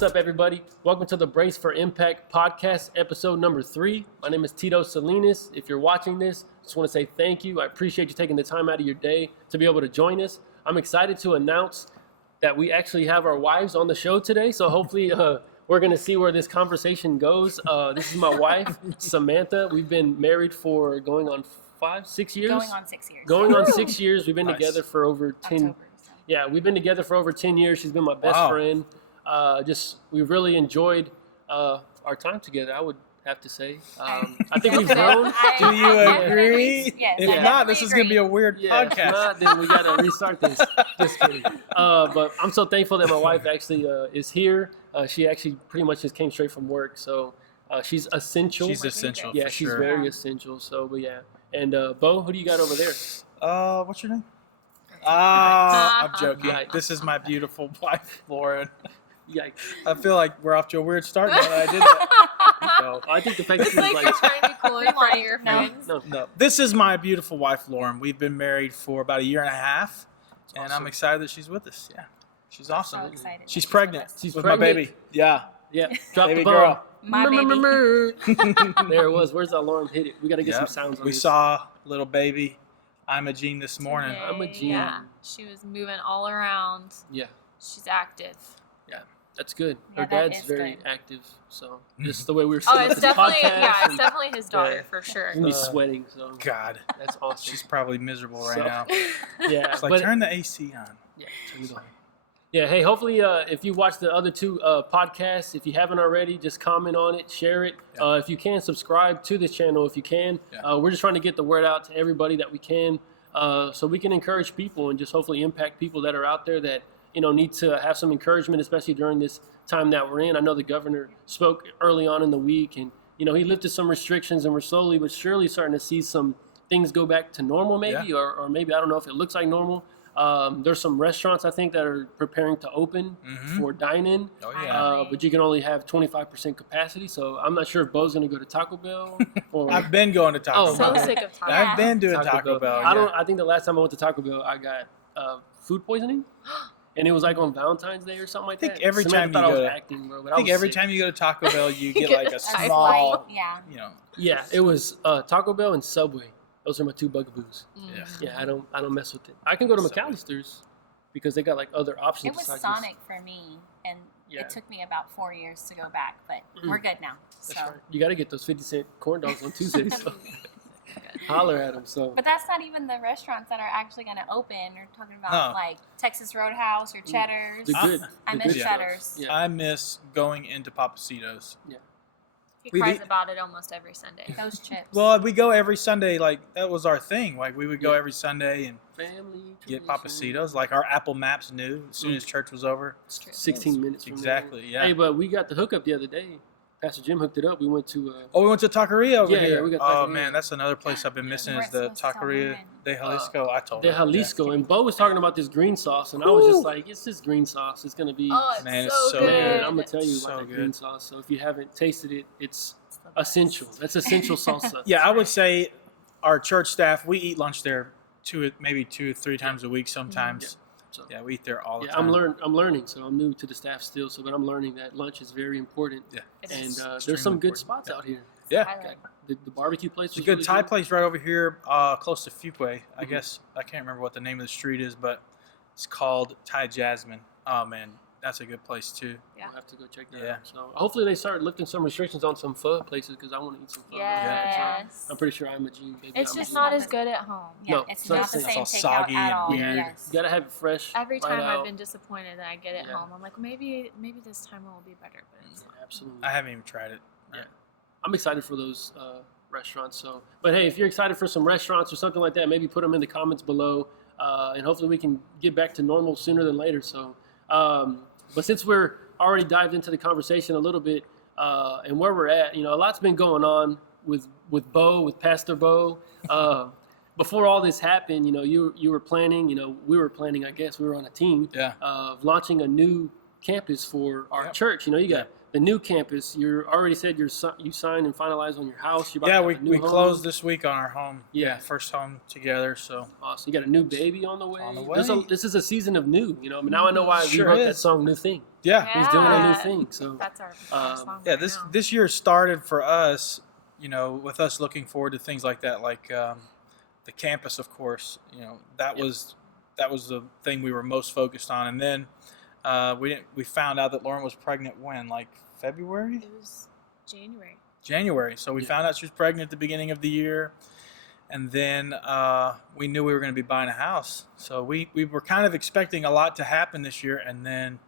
what's up, everybody? Welcome to the Brace for Impact podcast, episode number 3. My name is Tito Salinas. If you're watching this, I just want to say thank you. I appreciate you taking the time out of your day to be able to join us. I'm excited to announce that we actually have our wives on the show today, so hopefully we're going to see where this conversation goes. This is my wife, Samantha. We've been married for going on 6 years? Going on 6 years. Going on 6 years. We've been Nice. together for over 10 October, so. Yeah, we've been together for over 10 years. She's been my best Wow. friend. We've really enjoyed our time together, I would have to say. I think we've grown. Do you agree? Yes, If I not, this is going to be a agree. weird Yeah, if podcast. not, then we got to restart this. Just kidding. But I'm so thankful that my wife actually is here. She actually pretty much just came straight from work. So she's essential. She's essential, Yeah, for she's sure. very essential. So, but yeah. And Bo, who do you got over there? What's your name? I'm joking. Yikes. This is my beautiful wife, Lauren. Yikes. I feel like we're off to a weird start now that I did that. So, I think the fact that It's she was like like, you're trying to be cool in front of your friends. no. no, this is my beautiful wife, Lauren. We've been married for about a year and a half, and awesome. I'm excited that she's with us. Yeah, she's awesome. So excited. She's pregnant. She's with pregnant. my baby. Yeah, Yeah, drop baby the ball. girl. My baby. There it was. Where's that alarm? Hit it. We got to get some Yep. sounds on We this. saw little baby Imogene this morning. Today, I'm a gene. Yeah, she was moving all around. Yeah, She's active. that's good. Yeah, Her that dad's is very good. active. So this is the way we were Oh, setting up it's this definitely podcast. it's definitely his daughter Yeah. for sure. He's gonna be sweating. So God, that's awesome. she's probably miserable right So- now. Yeah, It's like but turn the AC on. yeah, turn it on. Yeah, hey, hopefully if you watched the other two podcasts, if you haven't already, just comment on it, share it. Yeah. If you can, subscribe to this channel if you can. Yeah. We're just trying to get the word out to everybody that we can so we can encourage people and just hopefully impact people that are out there that, need to have some encouragement, especially during this time that we're in. I know the governor spoke early on in the week and, he lifted some restrictions and we're slowly but surely starting to see some things go back to normal maybe, Yeah. or maybe, I don't know if it looks like normal. There's some restaurants I think that are preparing to open for dine-in, Oh yeah. but you can only have 25% capacity. So I'm not sure if Bo's going to go to Taco Bell or I've been going to Taco Oh, So Bell. man. sick of talking. I've been doing Taco Taco Bell. I yeah. I think the last time I went to Taco Bell, I got food poisoning, and it was like on Valentine's Day or something like think that. every Samantha time thought you I was go to- acting, bro. But I think was every sick. time you go to Taco Bell, you get like a Ice small, Yeah. Yeah, it was Taco Bell and Subway. Those are my two bugaboos. Yeah. Yeah, I don't mess with it. I can go to Subway. McAllister's because they got like other options. It was besides Sonic for me, and Yeah. it took me about 4 years to go back, but Mhm. we're good now. That's So, right. You got to get those 50-cent corn dogs on Tuesdays. So. Holler at them. So but that's not even the restaurants that are actually going to open. We're talking about No. like Texas Roadhouse or Cheddar's. the good. I the miss good Cheddar's. stuff. Yeah. I miss going into Papacitos. He We've cries eat- about it almost every Sunday. Those chips. Well, we go every Sunday. Like that was our thing. Like we would go Yeah. every Sunday and Family. get tradition. Papacitos. Like our Apple Maps knew as soon as church was over. It's true. 16 minutes from Exactly. there. Yeah. Hey, but we got the hookup the other day. Pastor Jim hooked it up. We went to Oh, we went to Taqueria over Yeah, here. yeah, we got Oh Taqueria. man, that's another place I've been missing We're is the supposed to tell Taqueria Lauren. de Jalisco. I told De her. Jalisco, and Bo was talking about this green sauce, and I was just like, it's just green sauce. It's gonna be Oh, it's Man, it's so so good. man. I'm gonna tell you So about that good. green sauce. So if you haven't tasted it, it's It's the best. essential. That's essential salsa. Yeah, I would say our church staff, we eat lunch there maybe 2 or 3 times a week sometimes. So, Yeah, we eat there all the yeah, time. I'm learning. So I'm new to the staff still. So, but I'm learning that lunch is very important. Yeah. It And is. there's Extremely some good important. spots Yeah. out here. Yeah. I like The barbecue place. There's a was good really Thai place right over here, close to Fuquay. I Mhm. guess I can't remember what the name of the street is, but it's called Thai Jasmine. Oh man, that's a good place too. Yeah. We'll have to go check that Yeah. out. So hopefully they start lifting some restrictions on some pho places because I want to eat some pho. Yes. I'm pretty sure I'm a G. Baby. It's I'm just a not G. as good at home. Yeah, No, it's it's not not the the same. same It's all takeout soggy at and all. weird. Yes. You gotta have it fresh. Every right time out. I've been disappointed that I get it Yeah. home. I'm like, maybe this time it will be better, but it's not. Absolutely. I haven't even tried it. Yeah. I'm excited for those restaurants. So, but hey, if you're excited for some restaurants or something like that, maybe put them in the comments below, and hopefully we can get back to normal sooner than later. So, but since we're already dived into the conversation a little bit and where we're at, a lot's been going on with Bo, with Pastor Bo. Before all this happened, you were planning, we were planning. I guess we were on a team Yeah. of launching a new campus for our Yep. church. You got the new campus. You already said you signed and finalized on your house. You're about to Yeah, have we, a new we home. closed this week on our home. Yeah. First home together. So Awesome. You got a new baby on the way. On the way. This is a season of new. Now I know why Sure we wrote that is. song "New Thing." yeah, He's doing a new Yeah. thing. So That's our Um, song yeah. right This now. this year started for us, with us looking forward to things like that, like the campus, of course. That Yep. was the thing we were most focused on, and then we found out that Lauren was pregnant when, like February, It was January. January. So we Yeah. found out she was pregnant at the beginning of the year, and then we knew we were going to be buying a house. So we were kind of expecting a lot to happen this year, and then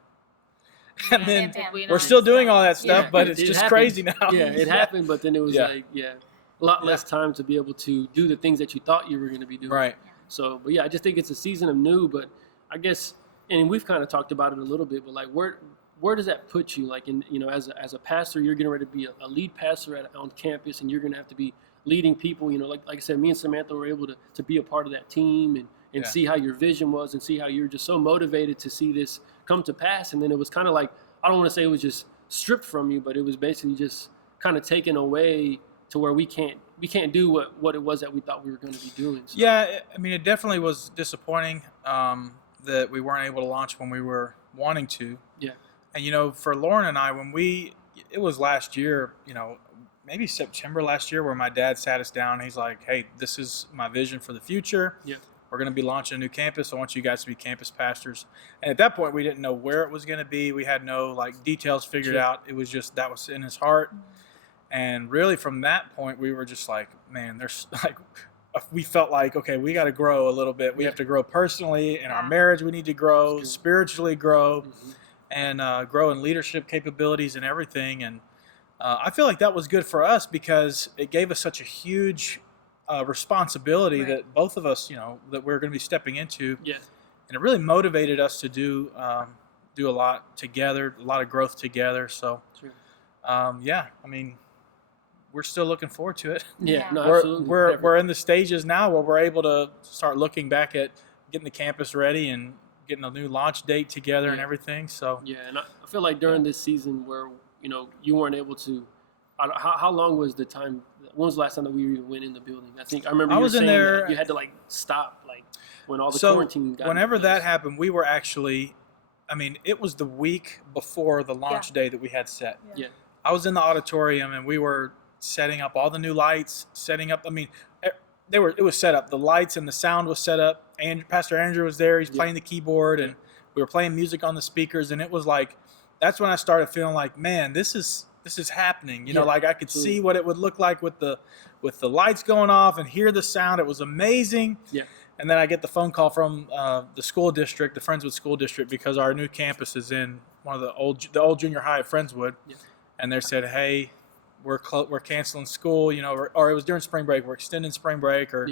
Damn. we're still doing all that stuff, Yeah, but it it's just happened. crazy now. yeah, it happened, but then it was Yeah. a lot less time to be able to do the things that you thought you were going to be doing. Right. So, but yeah, I just think it's a season of new. But I guess, and we've kind of talked about it a little bit. But like, where does that put you? Like, as a pastor, you're getting ready to be a lead pastor on campus, and you're going to have to be leading people. Like I said, me and Samantha were able to be a part of that team and Yeah. see how your vision was, and see how you're just so motivated to see this come to pass. And then it was kind of like, I don't want to say it was just stripped from you, but it was basically just kind of taken away to where we can't do what it was that we thought we were going to be doing. So, Yeah, I mean, it definitely was disappointing that we weren't able to launch when we were wanting to. Yeah. And for Lauren and I, it was last year, maybe September last year, where my dad sat us down. And he's like, "Hey, this is my vision for the future. Yeah. We're going to be launching a new campus. I want you guys to be campus pastors." And at that point, we didn't know where it was going to be. We had no details figured Sure. out. It was just that was in his heart. And really, from that point, we were just like, man, there's we felt like, okay, we got to grow a little bit. We have to grow personally in our Yeah. marriage. We need to grow That's good. spiritually, grow Mhm. and grow in leadership capabilities and everything. And I feel like that was good for us because it gave us such a huge responsibility Right. that both of us, that we're going to be stepping into. Yeah. And it really motivated us to do a lot together, a lot of growth together. So, Sure. yeah, I mean, we're still looking forward to it. Yeah. Yeah. No, We're absolutely. we're Definitely. we're in the stages now where we're able to start looking back at getting the campus ready and getting a new launch date together and Yeah. everything. So Yeah, and I feel like during this season where you weren't able to. How long was the time? When was the last time that we even went in the building? I think I remember I you were was in saying there- that you had to stop when all the So, quarantine got whenever into place. that happened, we were actually, I mean, it was the week before the launch day that we had set. Yeah. I was in the auditorium and we were setting up all the new lights, I mean, it was set up. The lights and the sound was set up. And Pastor Andrew was there. He's Yeah. playing the keyboard and we were playing music on the speakers. And it was like, that's when I started feeling like, man, this is happening. Yeah, I could absolutely. see what it would look like with the lights going off and hear the sound. It was amazing. Yeah. And then I get the phone call from the school district, the Friendswood School District, because our new campus is in one of the old junior high at Friendswood. Yeah. And they said, hey, we're canceling school, or it was during spring break. We're extending spring break, or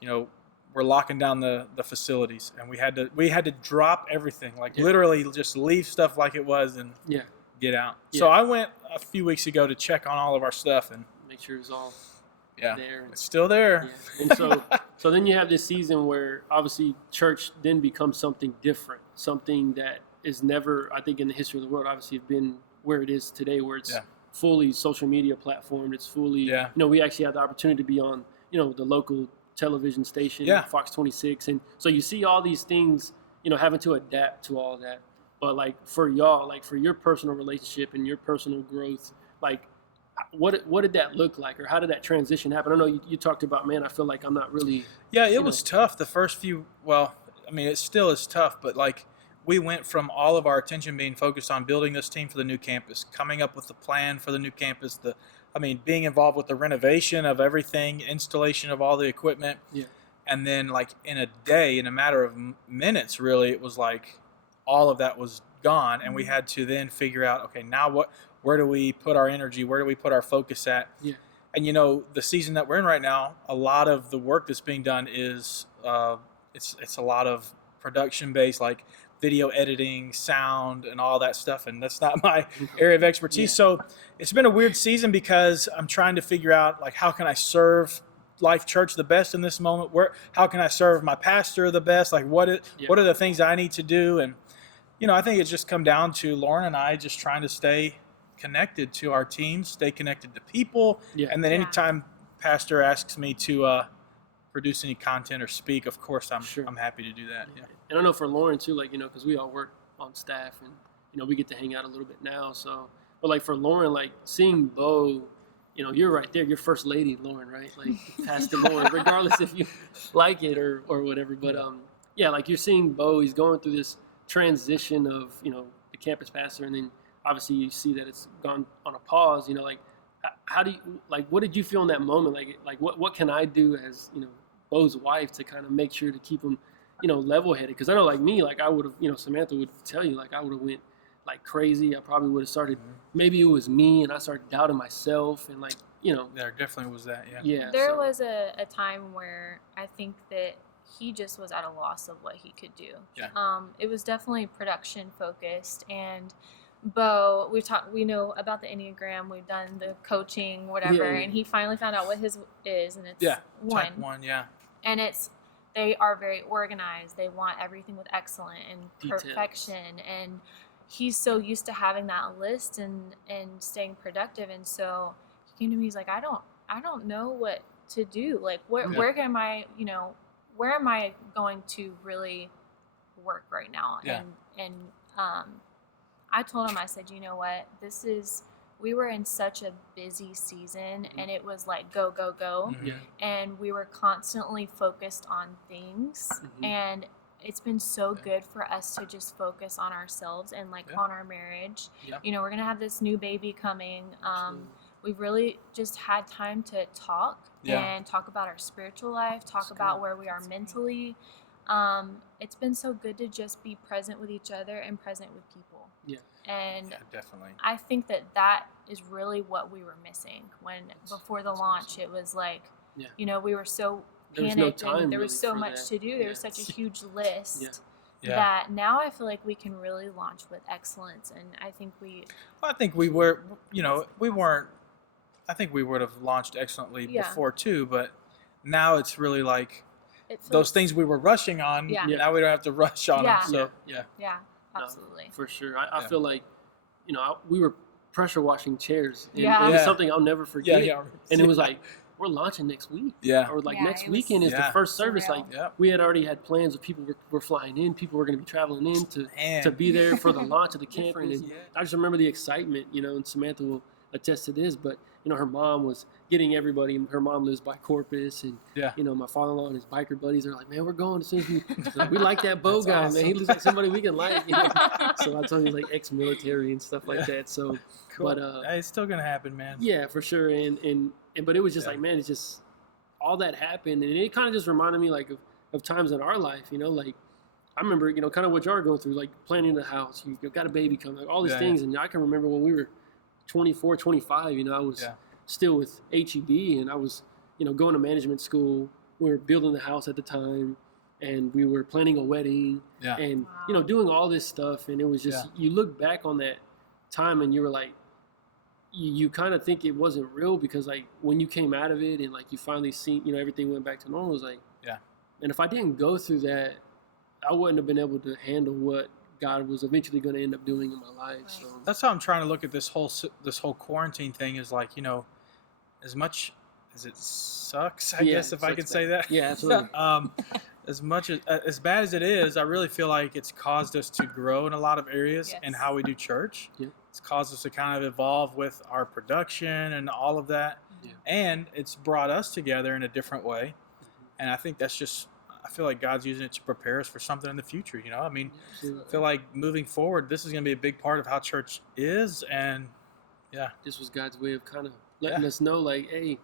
Yeah. we're locking down the facilities, and we had to drop everything, Yeah. literally just leave stuff like it was and Yeah. get out. Yeah. So I went a few weeks ago to check on all of our stuff, and Make sure it's all yeah, there. it's still there. Yeah. And so then you have this season where obviously church then becomes something different, something that is never, I think, in the history of the world, obviously been where it is today, where it's Yeah. fully social media platformed. It's fully, Yeah. we actually have the opportunity to be on, the local television station, Yeah. Fox 26. And so you see all these things, having to adapt to all that. But for y'all, for your personal relationship and your personal growth, what did that look like, or how did that transition happen? I know you talked about, man, I feel like I'm not really. Yeah, it was tough the first few. Well, I mean, it still is tough, but we went from all of our attention being focused on building this team for the new campus, coming up with the plan for the new campus, being involved with the renovation of everything, installation of all the equipment. Yeah. And then in a day, in a matter of minutes, really, it was all of that was gone. And we had to then figure out, okay, now where do we put our energy? Where do we put our focus at? Yeah. And the season that we're in right now, a lot of the work that's being done is it's a lot of production based, like video editing, sound, and all that stuff. And that's not my area of expertise. Yeah. So it's been a weird season because I'm trying to figure out how can I serve Life Church the best in this moment? How can I serve my pastor the best? What are the things I need to do? And I think it's just come down to Lauren and I just trying to stay connected to our teams, stay connected to people. Yeah. And then Yeah. anytime Pastor asks me to produce any content or speak, of course Sure. I'm happy to do that. Yeah. And I know for Lauren too, like, because we all work on staff and, we get to hang out a little bit now. So, but like for Lauren, like seeing Bo, you're right there, you're first lady, Lauren, right? Like Pastor Lauren, regardless if you like it or whatever. But yeah, like you're seeing Bo, he's going through this transition of, the campus pastor, and then obviously you see that it's gone on a pause, like how do you, like, what did you feel in that moment? Like what can I do as, Bo's wife to kind of make sure to keep him, level headed? Because I know like me, like I would have, Samantha would tell you, like I would have went like crazy. I probably would have started, maybe it was me, and I started doubting myself, and like, There definitely was that. Yeah. yeah. There so, was a time where I think that he just was at a loss of what he could do. Yeah. It was definitely production focused, and Bo, we know about the Enneagram, we've done the coaching, whatever, Yeah. and he finally found out what his is, and it's Yeah. one. Type 1. Yeah. And they are very organized. They want everything with excellent and Details. perfection, and he's so used to having that list and staying productive, and so he came to me, he's like, I don't know what to do, like where am I going to really work right now? Yeah. And I told him, I said, you know what, we were in such a busy season, and it was like go go go, Mhm. Yeah. and we were constantly focused on things, and it's been so good for us to just focus on ourselves and like Yeah. on our marriage. Yeah. We're gonna have this new baby coming. Absolutely. We've really just had time to talk Yeah. and talk about our spiritual life, talk That's about good. where we are mentally. It's been so good to just be present with each other and present with people. Yeah. And Yeah, definitely. I think that is really what we were missing before the launch. It was like, Yeah. we were so There was no panicked, time and there was really so for much that. to do. There was such a huge list Yeah. that now I feel like we can really launch with excellence. And I think I think we were, we weren't. I think we would have launched excellently Yeah. before too, but now it's really like it feels, those things we were rushing on. Yeah. Now we don't have to rush on Yeah. them. So yeah. Yeah, No, absolutely. for sure. I Yeah. feel like, we were pressure washing chairs. And Yeah. it was Yeah. something I'll never forget. Yeah. And it was like, we're launching next week. Yeah. Or like Yeah, next it was weekend is the Yeah. first service. surreal. Like Yeah. we had already had plans of people were flying in. People were going to be traveling in Man. to be there for the launch of the campus. Yeah. I just remember the excitement, and Samantha will attest to this, but her mom was getting everybody. Her mom lives by Corpus, and Yeah. my father-in-law and his biker buddies are like, man, we're going as soon as we like that Bo That's guy, awesome. man. He looks like somebody we can like. So I told you, like ex-military and stuff like that. So, Cool. but Hey, it's still gonna happen, man. yeah, for sure. And but it was just Yeah. like, man, it's just all that happened, and it kind of just reminded me like of times in our life, like I remember, kind of what y'all are going through, like planning the house. You've got a baby coming, like all these Yeah, things, and I can remember when we were 24, 25. I was Yeah. still with HEB, and I was, going to management school. We were building the house at the time, and we were planning a wedding, Yeah. and Wow. doing all this stuff. And it was just you look back on that time, and you were like, you kind of think it wasn't real, because like when you came out of it and like you finally seen, everything went back to normal, it was like, Yeah. And if I didn't go through that, I wouldn't have been able to handle what God was eventually going to end up doing in my life. Right. So That's how I'm trying to look at this whole quarantine thing. Is like, as much as it sucks, I Yeah, guess, it if I sucks could say that. yeah, absolutely. As much as bad as it is, I really feel like it's caused us to grow in a lot of areas in Yes. how we do church. Yeah. It's caused us to kind of evolve with our production and all of that. Yeah. And it's brought us together in a different way. And I think that's just, I feel like God's using it to prepare us for something in the future. I mean, Absolutely. I feel like moving forward, this is going to be a big part of how church is. And yeah, This was God's way of kind of letting Yeah. us know, like, hey,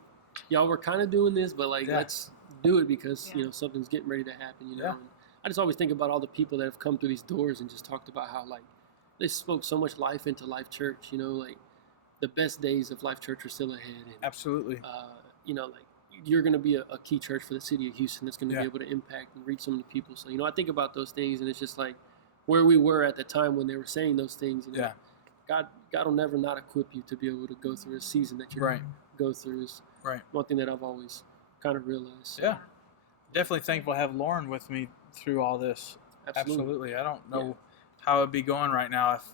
y'all were kind of doing this, but like, Yeah. let's do it, because Yeah. something's getting ready to happen. Yeah. And I just always think about all the people that have come through these doors and just talked about how like they spoke so much life into Life Church. Like the best days of Life Church are still ahead. And absolutely. like you're going to be a key church for the city of Houston that's going to Yeah. be able to impact and reach so many people. So, I think about those things, and it's just like where we were at the time when they were saying those things. Yeah. God will never not equip you to be able to go through a season that you're Right. going to go through is Right. one thing that I've always kind of realized. Yeah. Definitely thankful to have Lauren with me through all this. Absolutely. Absolutely. I don't know how it'd be going right now if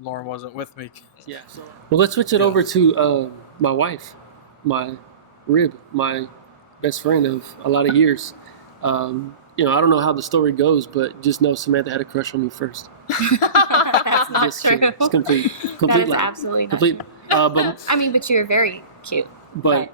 Lauren wasn't with me. Yeah. So, well, let's switch it over to my wife, my rib, my best friend of a lot of years. You know, I don't know how the story goes, but just know Samantha had a crush on me first. That's not Just true. kidding. It's complete That is lie. absolutely not Complete. true. But I mean, but you're very cute. but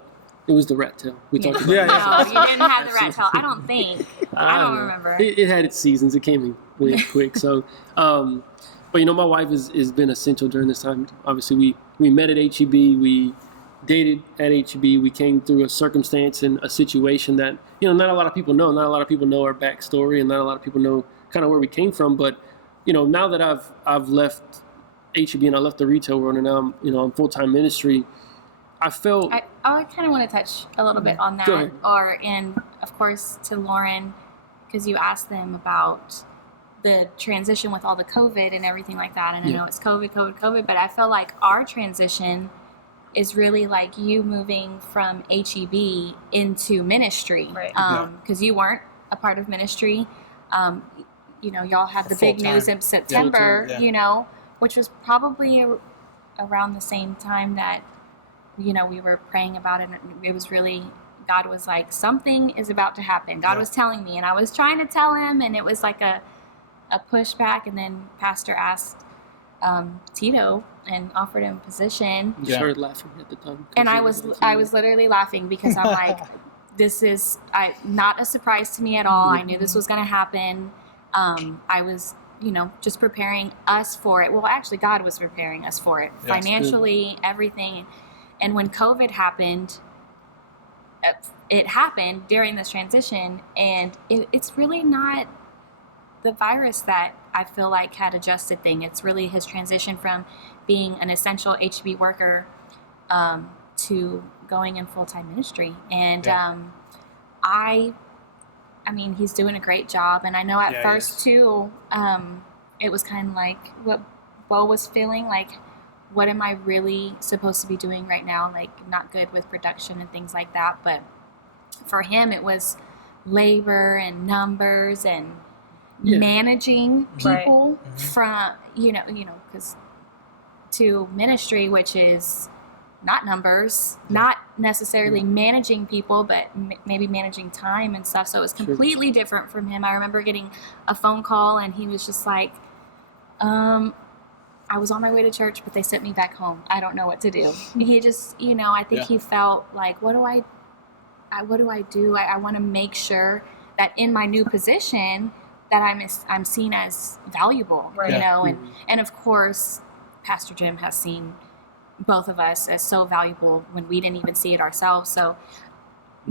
it was the rat tail. We talked about Yeah, it. No, you didn't have the rat tail. I don't think. I don't know. remember. It had its seasons. It came and went quick. So, but you know, my wife has been essential during this time. Obviously, we met at HEB. We dated at HEB. We came through a circumstance and a situation that, you know, not a lot of people know. Not a lot of people know our backstory, and not a lot of people know kind of where we came from. But you know, now that I've left HEB and I left the retail world, and now I'm, you know, I'm full-time ministry, I felt. I kind of want to touch a little bit on Go that, and of course to Lauren, because you asked them about the transition with all the COVID and everything like that. And I know it's COVID, but I feel like our transition is really like you moving from HEB into ministry, Right. Because you weren't a part of ministry. You know, y'all had the big Full-time. news in September, Yeah. you know, which was probably around the same time that, you know, we were praying about it. And it was really, God was like, something is about to happen. God was telling me, and I was trying to tell him, and it was like a pushback. And then Pastor asked Tito and offered him a position. You started laughing at the time. And I was literally laughing because I'm like, this is not a surprise to me at all. I knew this was going to happen. I was, you know, just preparing us for it. Well, actually, God was preparing us for it financially, everything. And when COVID happened, it happened during this transition, and it's really not the virus that I feel like had adjusted thing. It's really his transition from being an essential HB worker to going in full-time ministry. And I mean, he's doing a great job. And I know at first too, it was kind of like what Bo was feeling like, what am I really supposed to be doing right now? Like, not good with production and things like that. But for him, it was labor and numbers and managing people from, you know, because to ministry, which is not numbers, not necessarily managing people, but maybe managing time and stuff. So it was completely different from him. I remember getting a phone call, and he was just like, I was on my way to church, but they sent me back home. I don't know what to do. He just, you know, I think he felt like, what do I do? I want to make sure that in my new position that I'm seen as valuable, you know, and of course, Pastor Jim has seen both of us as so valuable when we didn't even see it ourselves. So,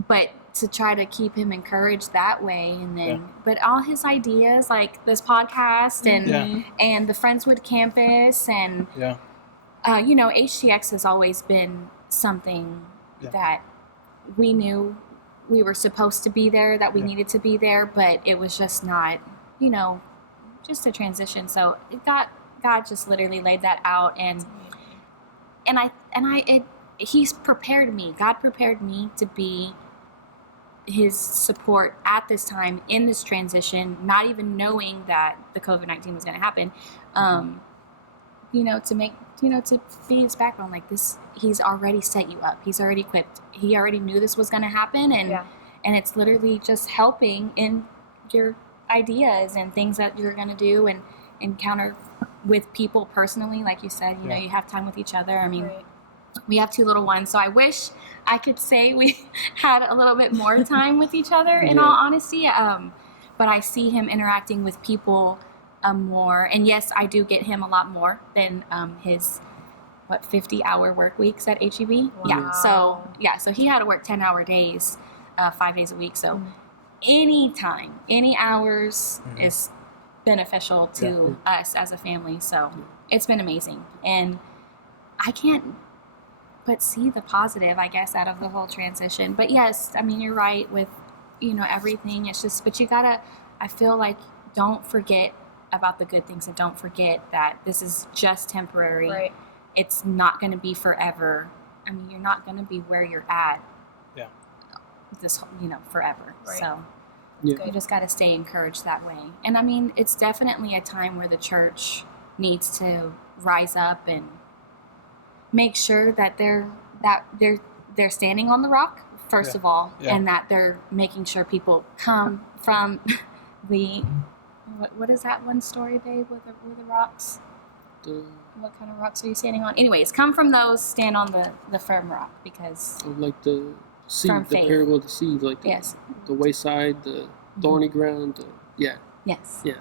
but to try to keep him encouraged that way, and then, but all his ideas, like this podcast and the Friendswood campus, and you know, HTX has always been something that we knew we were supposed to be there, that we needed to be there, but it was just not, you know, just a transition. So God just literally laid that out, and he's prepared me. God prepared me to be his support at this time in this transition, not even knowing that the COVID-19 was going to happen. You know, to make, you know, to be his background like this, he's already set you up. He's already equipped. He already knew this was going to happen, and it's literally just helping in your ideas and things that you're going to do and encounter with people personally. Like you said, you know, you have time with each other. I mean, we have 2 little ones, so I wish I could say we had a little bit more time with each other, in all honesty. But I see him interacting with people more. And yes, I do get him a lot more than his 50-hour work weeks at HEB. Wow. So he had to work 10-hour days, 5 days a week. So any time, any hours is beneficial to us as a family. So it's been amazing. And I can't but see the positive, I guess, out of the whole transition. But yes, I mean, you're right with, you know, everything. It's just, but you gotta, I feel like, don't forget about the good things, and don't forget that this is just temporary. Right. It's not going to be forever. I mean, you're not going to be where you're at. This, you know, forever. Right. So Yeah. you just got to stay encouraged that way. And I mean, it's definitely a time where the church needs to rise up and make sure that they're standing on the rock first of all, and that they're making sure people come from the what is that one story, babe, with the rocks? What kind of rocks are you standing on? Anyways, come from those, stand on the firm rock, because like the seed, firm the faith. parable of the seed, like the wayside, the thorny ground. Yeah.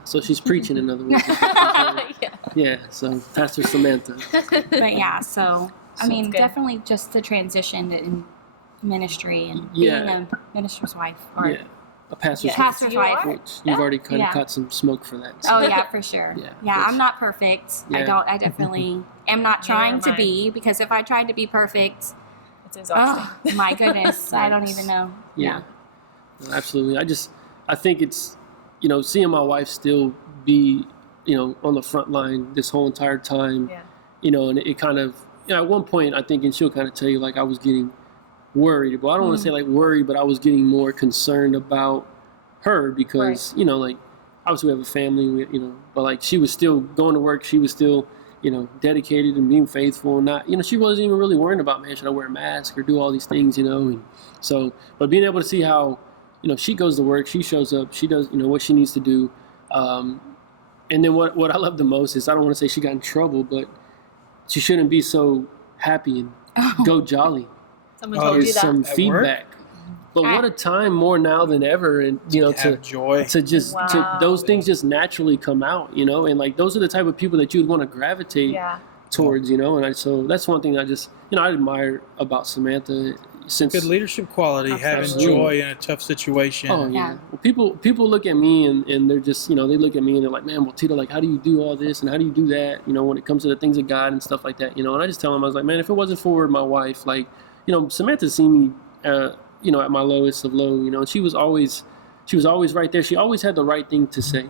So she's preaching, in other words. So Pastor Samantha. But yeah, so I mean, definitely just the transition in ministry and being a minister's wife, or a pastor's wife, which you've already kind of caught some smoke for that. So. Oh yeah, for sure. I'm not perfect. I definitely am not trying to be, because if I tried to be perfect, it's exhausting. Oh my goodness, I don't even know. Yeah. Absolutely. I think it's, seeing my wife still be, on the front line this whole entire time, and it kind of, at one point I think, and she'll kind of tell you, like, I was getting worried. Well, I don't want to say like worried, but I was getting more concerned about her because, like, obviously we have a family, but like she was still going to work. She was still, dedicated and being faithful, and not, she wasn't even really worrying about, man, should I wear a mask or do all these things, and so, but being able to see how, she goes to work, she shows up, she does, what she needs to do. And then what I love the most is, I don't want to say she got in trouble, but she shouldn't be so happy and go jolly. Someone told you that? Some feedback. But what a time more now than ever, and to have joy, to just to those things just naturally come out, and like those are the type of people that you'd want to gravitate towards, and so that's one thing I just I admire about Samantha. Since good leadership quality, having joy in a tough situation. Oh yeah. Well, people look at me and they're just they look at me and they're like, man, well, Tito, like, how do you do all this and how do you do that? When it comes to the things of God and stuff like that. And I just tell them, I was like, man, if it wasn't for my wife, like, Samantha's seen me, at my lowest of low, and she was always right there. She always had the right thing to say.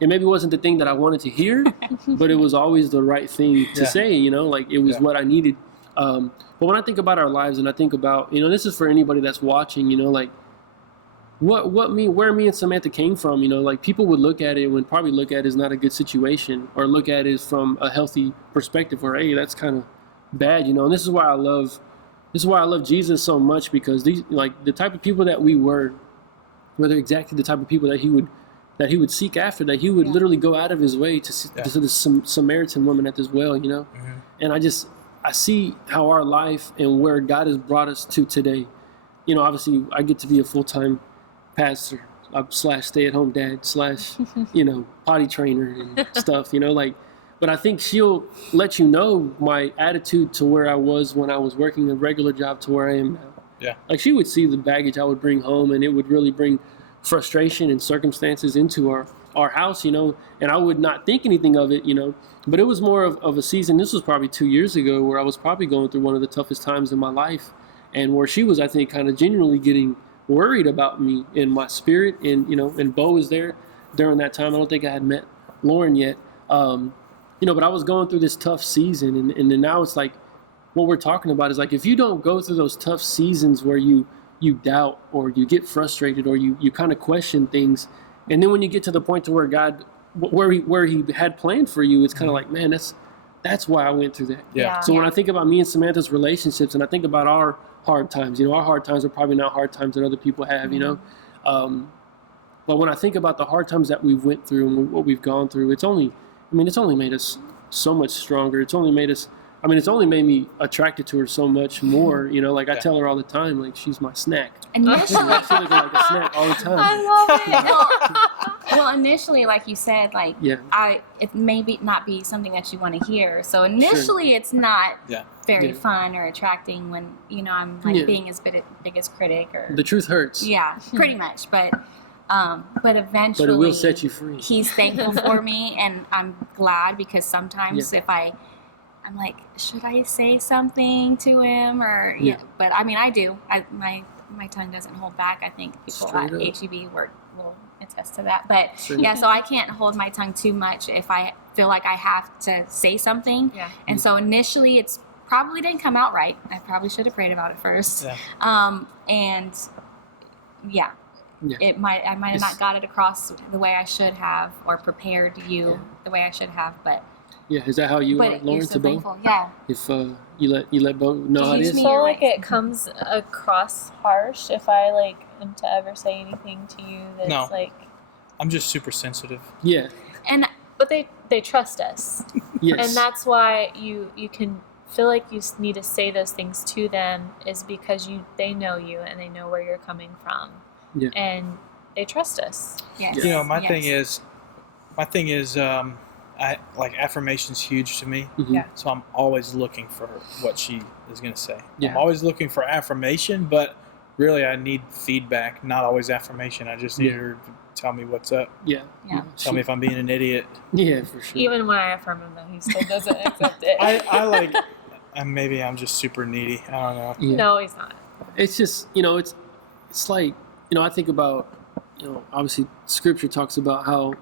It maybe wasn't the thing that I wanted to hear, but it was always the right thing to say, like it was what I needed. But when I think about our lives and I think about, this is for anybody that's watching, like where me and Samantha came from, like people would look at it and would probably look at it as not a good situation, or look at it from a healthy perspective where, hey, that's kind of bad, and this is why I love Jesus so much, because these, like, the type of people that we were they're exactly the type of people that he would seek after, that he would literally go out of his way to the Samaritan woman at this well, and I see how our life and where God has brought us to today. Obviously I get to be a full-time pastor / stay-at-home dad / potty trainer and stuff, but I think she'll let my attitude to where I was when I was working a regular job to where I am now. Yeah. Like, she would see the baggage I would bring home, and it would really bring frustration and circumstances into our house, and I would not think anything of it, but it was more of a season. This was probably 2 years ago, where I was probably going through one of the toughest times in my life, and where she was, I think, kind of genuinely getting worried about me in my spirit, and and Bo was there during that time. I don't think I had met Lauren yet, but I was going through this tough season, and then now it's like, what we're talking about is like, if you don't go through those tough seasons where you doubt, or you get frustrated, or you kind of question things, and then when you get to the point to where God, where he had planned for you, it's kind of like, man, that's why I went through that. So when I think about me and Samantha's relationships, and I think about our hard times, our hard times are probably not hard times that other people have, but when I think about the hard times that we've went through and what we've gone through, it's only made us so much stronger. It's only made me attracted to her so much more, like I tell her all the time, like, she's my snack. Initially, she's looking like a snack all the time. I love it. Well, initially, like you said, like, it may not be something that you want to hear. So initially, it's not very fun or attracting when, I'm like being his biggest critic, or the truth hurts. Yeah, pretty much. But eventually, but it will set you free. He's thankful for me, and I'm glad, because sometimes if I'm like, should I say something to him, or but I mean, I do. My tongue doesn't hold back. I think people at HEB will attest to that. But so I can't hold my tongue too much if I feel like I have to say something. Yeah. And so initially, it's probably didn't come out right. I probably should have prayed about it first. Yeah. And I might have not got it across the way I should have, or prepared you the way I should have, but. Yeah, is that how you are, But Lauren, you're so to Bo? thankful. Yeah. If you let Bo know how it Teach is? me. I feel like it comes across harsh if I like am to ever say anything to you that's No. like. I'm just super sensitive. Yeah. And But they trust us, Yes. and that's why you can feel like you need to say those things to them is because they know you and they know where you're coming from, Yeah. and they trust us. yes. You know, my yes. thing is, I like affirmation's huge to me. Mhm. Yeah. So I'm always looking for what she is going to say. Yeah. I'm always looking for affirmation, but really I need feedback, not always affirmation. I just need Yeah. her to tell me what's up, Yeah. Yeah. tell me if I'm being an idiot. Yeah, for sure. Even when I affirm him, though, he still doesn't accept it. I like, and maybe I'm just super needy. I don't know. Yeah. No, he's not. It's just, it's like, I think about, obviously Scripture talks about how,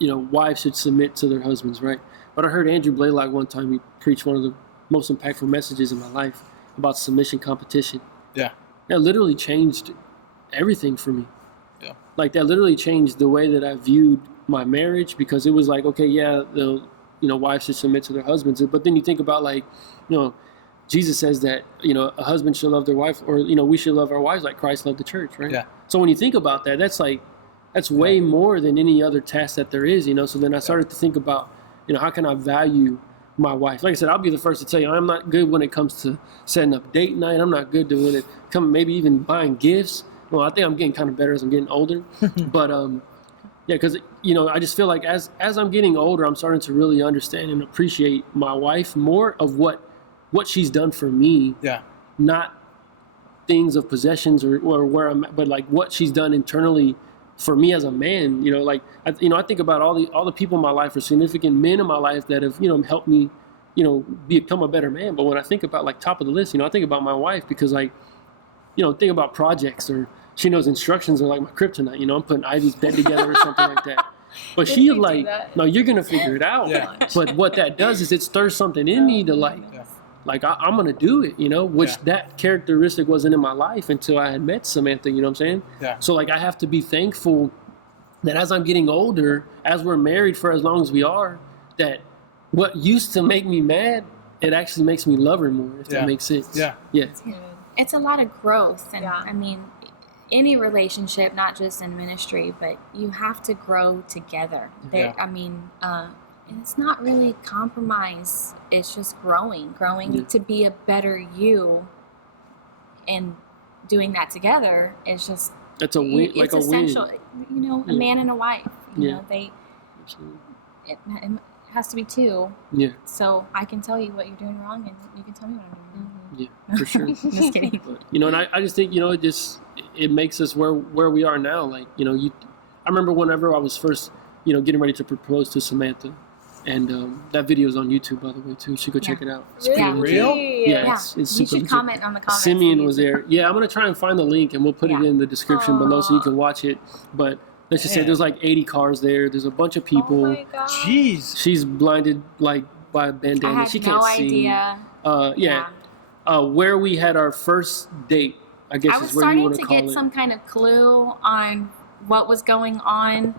wives should submit to their husbands, right? But I heard Andrew Blaylock one time, he preached one of the most impactful messages in my life about submission competition. Yeah. That literally changed everything for me. Yeah. Like that literally changed the way that I viewed my marriage, because it was like, okay, yeah, wives should submit to their husbands. But then you think about like, Jesus says that, a husband should love their wife, or, we should love our wives like Christ loved the church, right? Yeah. So when you think about that, that's way more than any other task that there is, So then I started to think about, how can I value my wife? Like I said, I'll be the first to tell you, I'm not good when it comes to setting up date night. I'm not good to when it comes maybe even buying gifts. Well, I think I'm getting kind of better as I'm getting older. But, yeah, because, I just feel like as I'm getting older, I'm starting to really understand and appreciate my wife more of what she's done for me. Yeah. Not things of possessions or where I'm at, but like what she's done internally for me as a man. I think about all the people in my life, or significant men in my life that have, helped me, become a better man. But when I think about like top of the list, I think about my wife, because like, think about projects, or she knows instructions are like my kryptonite. I'm putting Ivy's bed together or something like that. But Didn't she's we do like, that? no, you're gonna figure it out. Yeah. But what that does is it stirs something in me to like, Yeah. like I'm gonna do it, which Yeah. that characteristic wasn't in my life until I had met Samantha. You know what I'm saying? Yeah. So like I have to be thankful that as I'm getting older, as we're married for as long as we are, that what used to make me mad, it actually makes me love her more. If Yeah. that makes sense. Yeah. Yeah. It's a lot of growth, and Yeah. I mean, any relationship, not just in ministry, but you have to grow together. Yeah. I mean, and it's not really compromise. It's just growing Yeah. to be a better you, and doing that together is just That's a win. it's Like a essential. win. A man and a wife. Yeah. Absolutely. It has to be two. Yeah. So I can tell you what you're doing wrong, and you can tell me what I'm doing wrong. Yeah. For sure. Just kidding. But, and I just think, it makes us where we are now. Like, I remember whenever I was first, getting ready to propose to Samantha, and that video is on YouTube, by the way, too. You should go check it out. It's Yeah. pretty legit. Real? Yeah, Yeah, it's you super should legit. comment on the comments. Simeon was there. Yeah, I'm gonna try and find the link, and we'll put it Yeah. in the description below so you Aw. can watch it. But let's just say Man. there's like 80 cars there. There's a bunch of people. Oh my god. Jeez. She's blinded like by a I bandana. had She no can't see. idea. Where we had our first date, I guess I was is where you starting want to to call get it. some kind of clue on what was going on,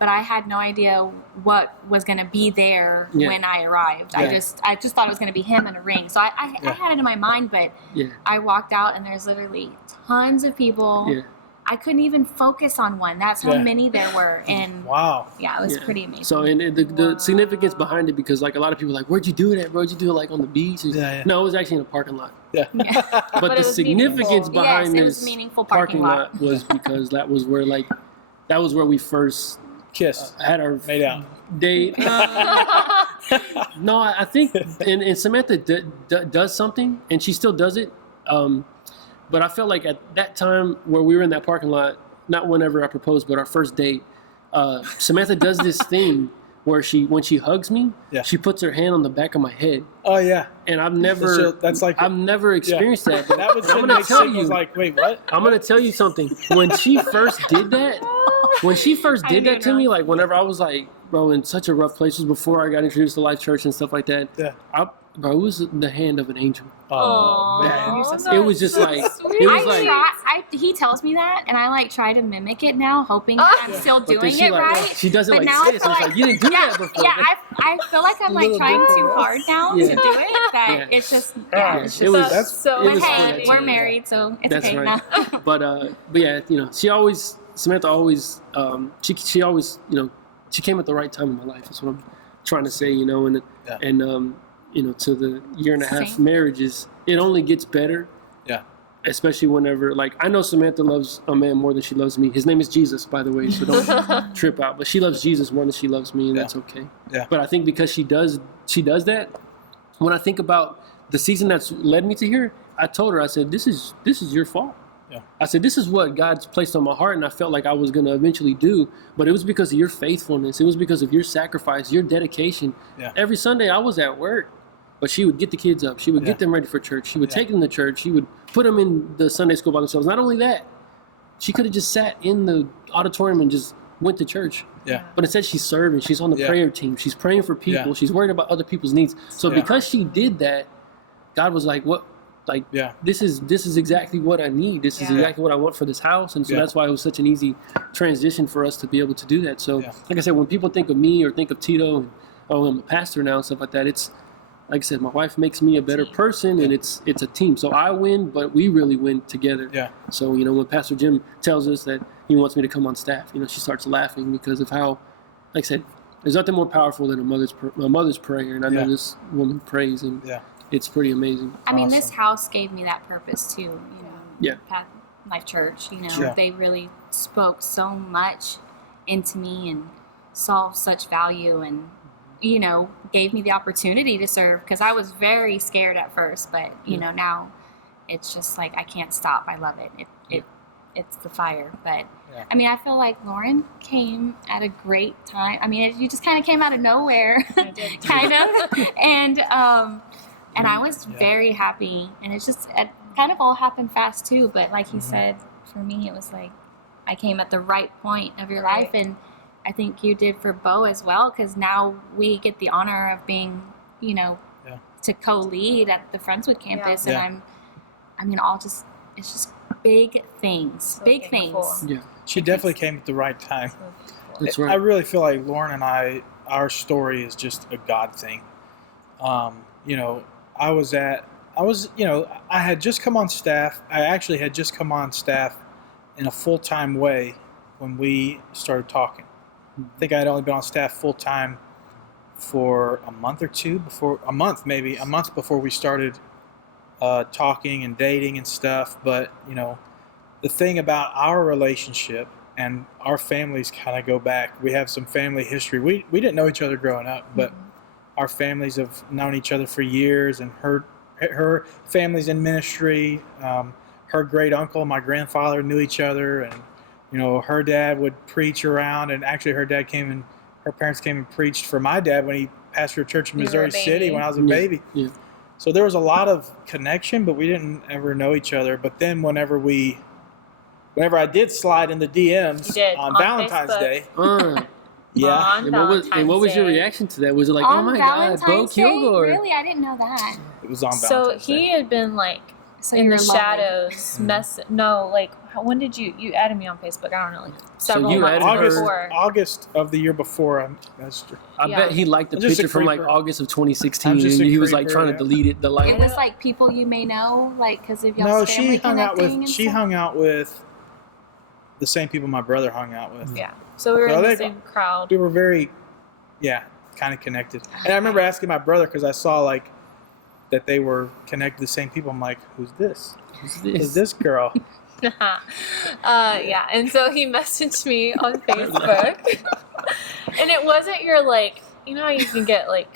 but I had no idea what was going to be there Yeah. when I arrived. Yeah. I just thought it was going to be him in a ring. So I Yeah. had it in my mind, but Yeah, I walked out and there's literally tons of people. yeah. I couldn't even focus on one. That's how Yeah. many there were. And Wow. yeah, it was Yeah. pretty amazing. So, and the Wow. significance behind it, because like a lot of people are like, where'd you do it at? Where'd you do it like on the beach? Yeah. No, it was actually in a parking lot. Yeah. Yeah. But But the it was significance meaningful. behind Yes, it was this a meaningful parking lot. was because that was where we first Kiss. had our Made out. date. No, I think, and Samantha does something, and she still does it. But I felt like at that time where we were in that parking lot, not whenever I proposed, but our first date, Samantha does this thing where when she hugs me, Yeah. she puts her hand on the back of my head, Oh yeah. and I've never experienced that. But That would I'm send gonna mixed tell signals you, like, wait, what? I'm gonna tell you something. When she first did that, I did knew that to not. me, like whenever I was like, bro, in such a rough place, was before I got introduced to Life Church and stuff like that. Yeah. Bro, it was the hand of an angel. Oh, man. man. So It was just so like- sweet. it was like- he tells me that, and I like try to mimic it now, hoping that I'm still But then doing she it like, right. she does it But like now I this. feel It's like- like, you didn't do that before. Yeah, I feel like I'm like Little trying different, too right? hard now Yeah. to do it. That Yeah. it's just Yeah, it's it just. was- that's so it But was hey, funny. we're married, so it's That's okay right. now. But yeah, Samantha always, she always, she came at the right time in my life. That's what I'm trying to say, and Yeah. and to the year and a half Same. marriages, it only gets better. Yeah. Especially whenever, like, I know Samantha loves a man more than she loves me. His name is Jesus, by the way, so don't trip out. But she loves Jesus more than she loves me, and Yeah. that's okay. Yeah. But I think because she does that, when I think about the season that's led me to here, I told her, I said, this is your fault. Yeah. I said, this is what God's placed on my heart, and I felt like I was going to eventually do, but it was because of your faithfulness. It was because of your sacrifice, your dedication. Yeah. Every Sunday I was at work, but she would get the kids up. She would Yeah. get them ready for church. She would Yeah. take them to church. She would put them in the Sunday school by themselves. Not only that, she could have just sat in the auditorium and just went to church. Yeah. But instead she's serving. She's on the Yeah. prayer team. She's praying for people. Yeah. She's worried about other people's needs. So Yeah. because she did that, God was like, what? Like, Yeah. this is exactly what I need. This is Yeah. exactly what I want for this house. And so Yeah. that's why it was such an easy transition for us to be able to do that. So Yeah. like I said, when people think of me or think of Tito, and, oh, I'm a pastor now and stuff like that, it's like I said, my wife makes me a better Team. person, and Yeah. it's a team. So I win, but we really win together. Yeah. So when Pastor Jim tells us that he wants me to come on staff, she starts laughing because of how, like I said, there's nothing more powerful than a mother's prayer, and I know Yeah. this woman prays, and Yeah. it's pretty amazing. I mean, this Awesome. house gave me that purpose too. Yeah. Life Church. Yeah. They really spoke so much into me and saw such value, and gave me the opportunity to serve, because I was very scared at first, but now it's just like I can't stop. I love it. It's the fire. But Yeah. I mean, I feel like Lauren came at a great time. I mean, you just kind of came out of nowhere, I did. kind of, and I was Yeah. very happy, and it kind of all happened fast too. But like he Mhm. said, for me, it was like I came at the right point of your Right. life, and I think you did for Bo as well, because now we get the honor of being, to co-lead at the Friendswood campus, Yeah. and it's just big things, So big thankful. things. Yeah, She definitely came at the right time. So beautiful. that's I right. really feel like Lauren and our story is just a God thing. I had just come on staff. I actually had just come on staff in a full-time way when we started talking. I think I had only been on staff full-time for a month before we started talking and dating and stuff. But, the thing about our relationship, and our families kind of go back. We have some family history. We didn't know each other growing up, but our families have known each other for years, and her family's in ministry. Her great uncle, my grandfather, knew each other, and her dad would preach around. And actually, her parents came and preached for my dad when he pastored a church in You were a Missouri City baby. when I was a Yeah, baby. yeah. So there was a lot of connection, but we didn't ever know each other. But then whenever I did slide in the DMs You did, on on Valentine's Facebook. Day, yeah, On And what was Valentine's your Day. reaction to that? Was it like, On oh my Valentine's God, Bo Day? Kilgore? Really, I didn't know that. it was on So Valentine's he Day. had been like So in you the were lonely. shadows, when did you added me on Facebook? I don't know, like several you months added her- before. August of the year before. That's true. I Yeah. bet he liked the I'm just a picture from like creeper. August of 2016. I'm just a and he was like creeper, trying yeah. to delete it. The It like, was like people you may know, like because of y'all's No, family connecting. she hung out with the same people my brother hung out with. Yeah. So we were So in they the got- same crowd. We were very, kind of connected. And I remember asking my brother because I saw like that they were connected to the same people. I'm like, who's this? who's Who's this girl? Yeah, and so he messaged me on Facebook, and it wasn't your like, how you can get like,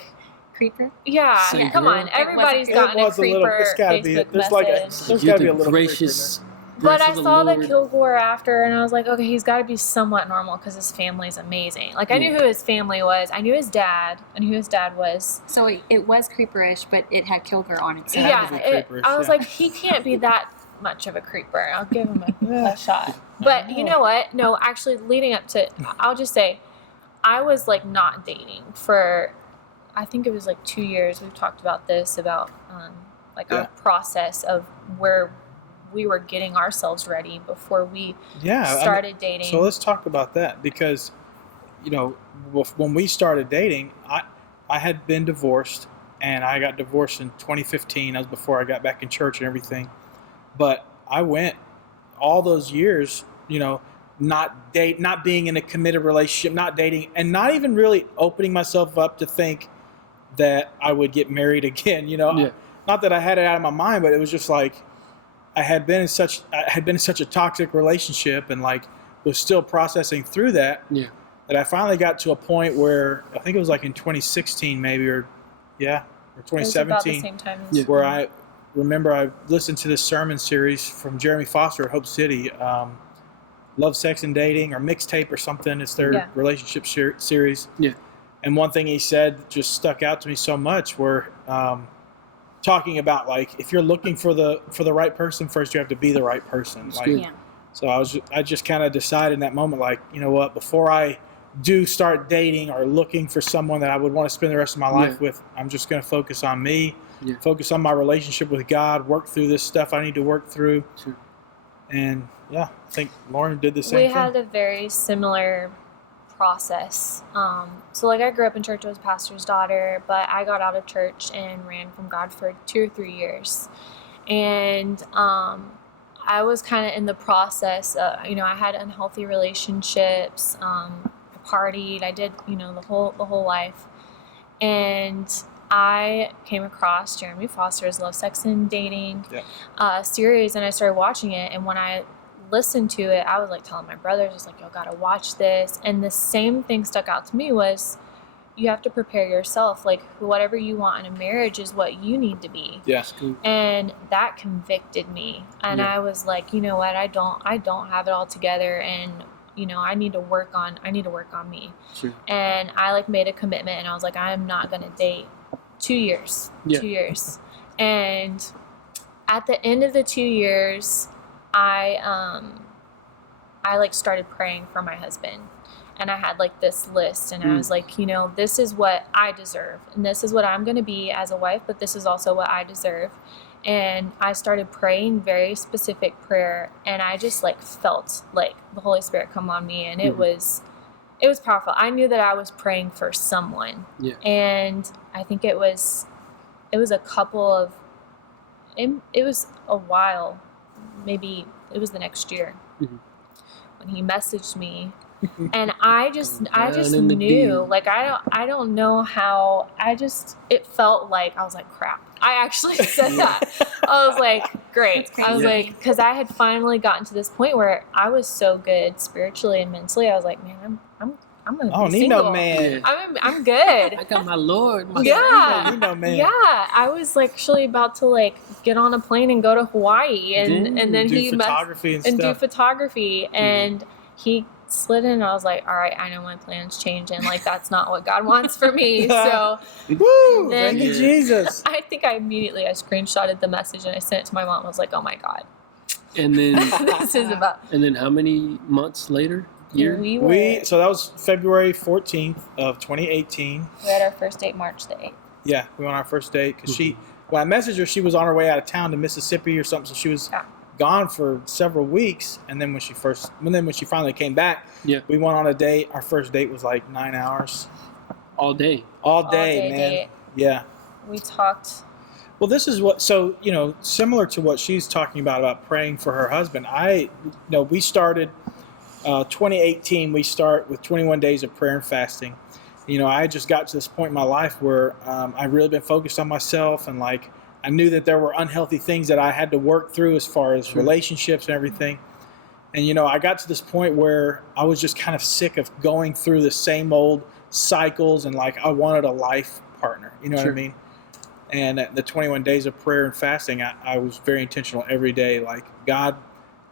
Creeper. yeah, Same come girl. on, everybody's It gotten a was a little. creeper It's gotta be. Facebook There's like a. message. There's You're gotta be a the little gracious. But grace I of the saw the Lord. Kilgore after, and I was like, okay, he's got to be somewhat normal because his family's amazing. Like, I knew who his family was. I knew his dad, and who his dad was. So it was creeperish, but it had Kilgore on it. So had Yeah, to be creeperish, I was yeah. like, he can't be that much of a creeper. I'll give him Yeah. a shot. But you know what? No, actually, leading up to, I'll just say, I was like not dating for, I think it was like 2 years. We've talked about this, about like Yeah. our process of where we were getting ourselves ready before we started dating. So let's talk about that, because, you know, when we started dating, I had been divorced, and I got divorced in 2015. That was before I got back in church and everything. But I went all those years, you know, not being in a committed relationship, not dating, and not even really opening myself up to think that I would get married again. You know, Yeah. not that I had it out of my mind, but it was just like I had been in such a toxic relationship, and like was still processing through that. Yeah. That I finally got to a point where I think it was like in 2016 maybe, or 2017. It was about the same time as Yeah. Where I remember I listened to this sermon series from Jeremy Foster at Hope City, Love, Sex, and Dating, or Mixtape or something. It's their relationship series. Yeah. And one thing he said just stuck out to me so much, where talking about, like, if you're looking for the right person, first you have to be the right person. That's Like, good. Yeah. so I just kind of decided in that moment, like, you know what, before I do start dating or looking for someone that I would want to spend the rest of my life with, I'm just going to focus on me, focus on my relationship with God, work through this stuff I need to work through. Sure. And I think Lauren did the same we thing. had a very similar process. So like I grew up in church, I was a pastor's daughter, but I got out of church and ran from God for 2 or 3 years. And I was kind of in the process, you know, I had unhealthy relationships, I partied, I did, you know, the whole life. And I came across Jeremy Foster's Love, Sex, and Dating series, and I started watching it. And when I listened to it, I was like telling my brothers, just like, y'all gotta watch this. And the same thing stuck out to me was, you have to prepare yourself. Like, whatever you want in a marriage is what you need to be. Yes. And that convicted me. And I was like, you know what, I don't have it all together, and you know, I need to work on me. Sure. And I like made a commitment, and I was like, I am not gonna date 2 years. Yeah. 2 years. And at the end of the 2 years, I like started praying for my husband. And I had like this list, and I was like, you know, this is what I deserve, and this is what I'm going to be as a wife, but this is also what I deserve. And I started praying very specific prayer, and I just like felt like the Holy Spirit come on me, and it was powerful. I knew that I was praying for someone. Yeah. And I think it was a while, maybe it was the next year, when he messaged me. And I just knew, like, I don't know how, it felt like, I was like, crap. I actually said that. I was like, great. I was like, because I had finally gotten to this point where I was so good spiritually and mentally. I was like, man, I'm gonna I don't be need single. no man. I'm good. I got my Lord. I don't need no man. Yeah, I was like actually about to like get on a plane and go to Hawaii, and then do he photography and do stuff. photography, and he slid in. And I was like, all right, I know my plans change, and like that's not what God wants for me. So, Woo! then- Thank you, Jesus. I think I screenshotted the message and I sent it to my mom. I was like, oh my God, And then, this is about. and then how many months later? Year? So that was February 14th of 2018. We had our first date March the 8th. Yeah, we went on our first date because when I messaged her, she was on her way out of town to Mississippi or something, so she was gone for several weeks. And then when she finally came back, we went on a date. Our first date was like 9 hours. All day. All day, man. Date. Yeah. We talked. Well, this is what, so, you know, similar to what she's talking about praying for her husband. We started 2018, we start with 21 days of prayer and fasting. You know, I just got to this point in my life where I really been focused on myself, and like I knew that there were unhealthy things that I had to work through as far as relationships and everything. And, you know, I got to this point where I was just kind of sick of going through the same old cycles, and like I wanted a life partner, you know what I mean? And at the 21 days of prayer and fasting, I was very intentional every day, like, God,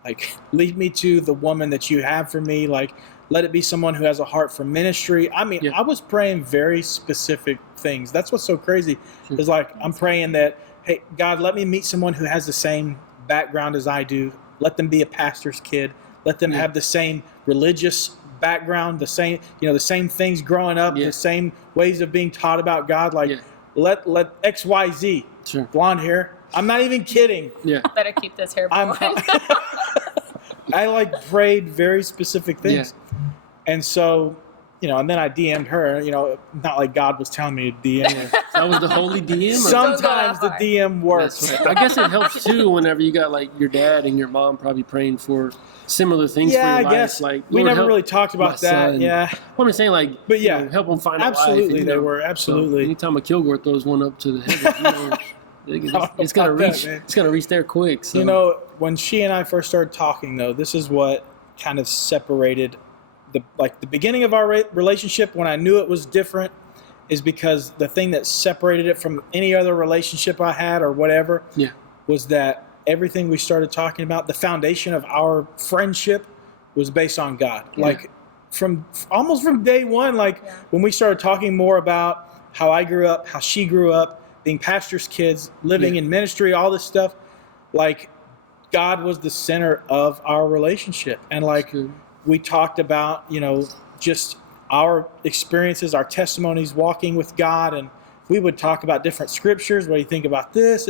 like, lead me to the woman that you have for me. Like, let it be someone who has a heart for ministry. I mean, I was praying very specific things. That's what's so crazy is like, I'm praying that, hey, God, let me meet someone who has the same background as I do. Let them be a pastor's kid. Let them have the same religious background, the same things growing up, Yeah. the same ways of being taught about God. Like Yeah. let XYZ, Sure. blonde hair. I'm not even kidding. Yeah. Better keep this hair I'm blonde. I like prayed very specific things. And so, and then I DM'd her, not like God was telling me to DM her. That was the holy DM. or- Sometimes the far. DM works. That's right. I guess it helps too whenever you got like your dad and your mom probably praying for similar things for Yeah, your I life. guess. Like We Lord, never help really talked my about that. son. Yeah. What I'm saying, like, But yeah, help them find a wife. absolutely, and, they were. Absolutely. So anytime a Kilgore throws one up to the heavens, it's gonna about that, reach. man. It's gonna reach there quick. So. When she and I first started talking, though, this is what kind of separated the beginning of our relationship. When I knew it was different, is because the thing that separated it from any other relationship I had or whatever, was that everything we started talking about, the foundation of our friendship, was based on God. Yeah. Like almost from day one, when we started talking more about how I grew up, how she grew up, being pastors' kids, living in ministry, all this stuff, like God was the center of our relationship. And we talked about, just our experiences, our testimonies walking with God, and we would talk about different scriptures. What do you think about this?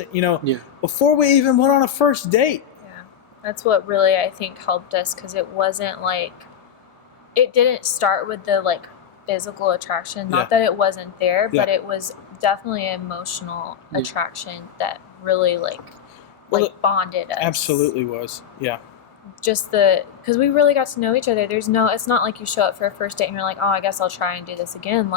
Before we even went on a first date. Yeah, that's what really I think helped us, because it wasn't it didn't start with the physical attraction. Not that it wasn't there, but it was definitely an emotional attraction that really bonded us. Absolutely was, yeah. Just because we really got to know each other. It's not like you show up for a first date and you're like, oh, I guess I'll try and do this again.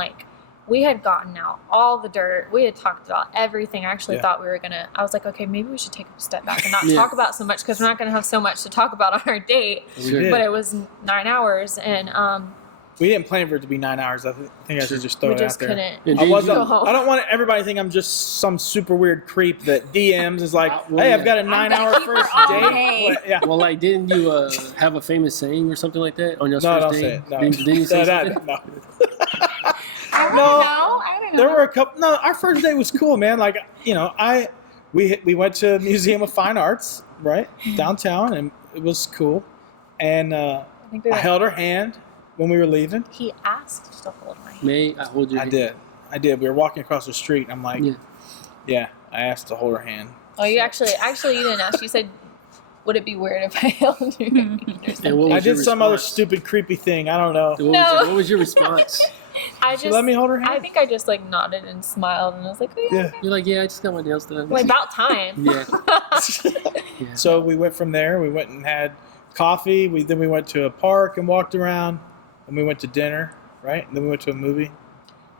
We had gotten out all the dirt. We had talked about everything. I actually thought I was like, okay, maybe we should take a step back and not talk about so much, because we're not going to have so much to talk about on our date. Sure. But it was 9 hours, and we didn't plan for it to be 9 hours. I think I should just throw we it just out there. couldn't. I don't want everybody to think I'm just some super weird creep that DMs is like, hey, I've got a 9-hour first date. Yeah. Well, didn't you have a famous saying or something like that on your first date? Say it. No, Didn't you say something? No. I don't know. There were a couple. No, our first date was cool, man. We went to Museum of Fine Arts, right, downtown, and it was cool. And I held her hand when we were leaving. He asked to hold my hand. May I hold your hand? I did. We were walking across the street, and I'm like, yeah, I asked to hold her hand. Oh, you actually you didn't ask. You said, would it be weird if I held your hand or something? I did some other stupid, creepy thing. I don't know. What was your response? She let me hold her hand? I think I just nodded and smiled, and I was like, oh, yeah. You're like, I just got my nails done. Well, about time. Yeah. So we went from there. We went and had coffee. Then we went to a park and walked around. And we went to dinner, right? And then we went to a movie.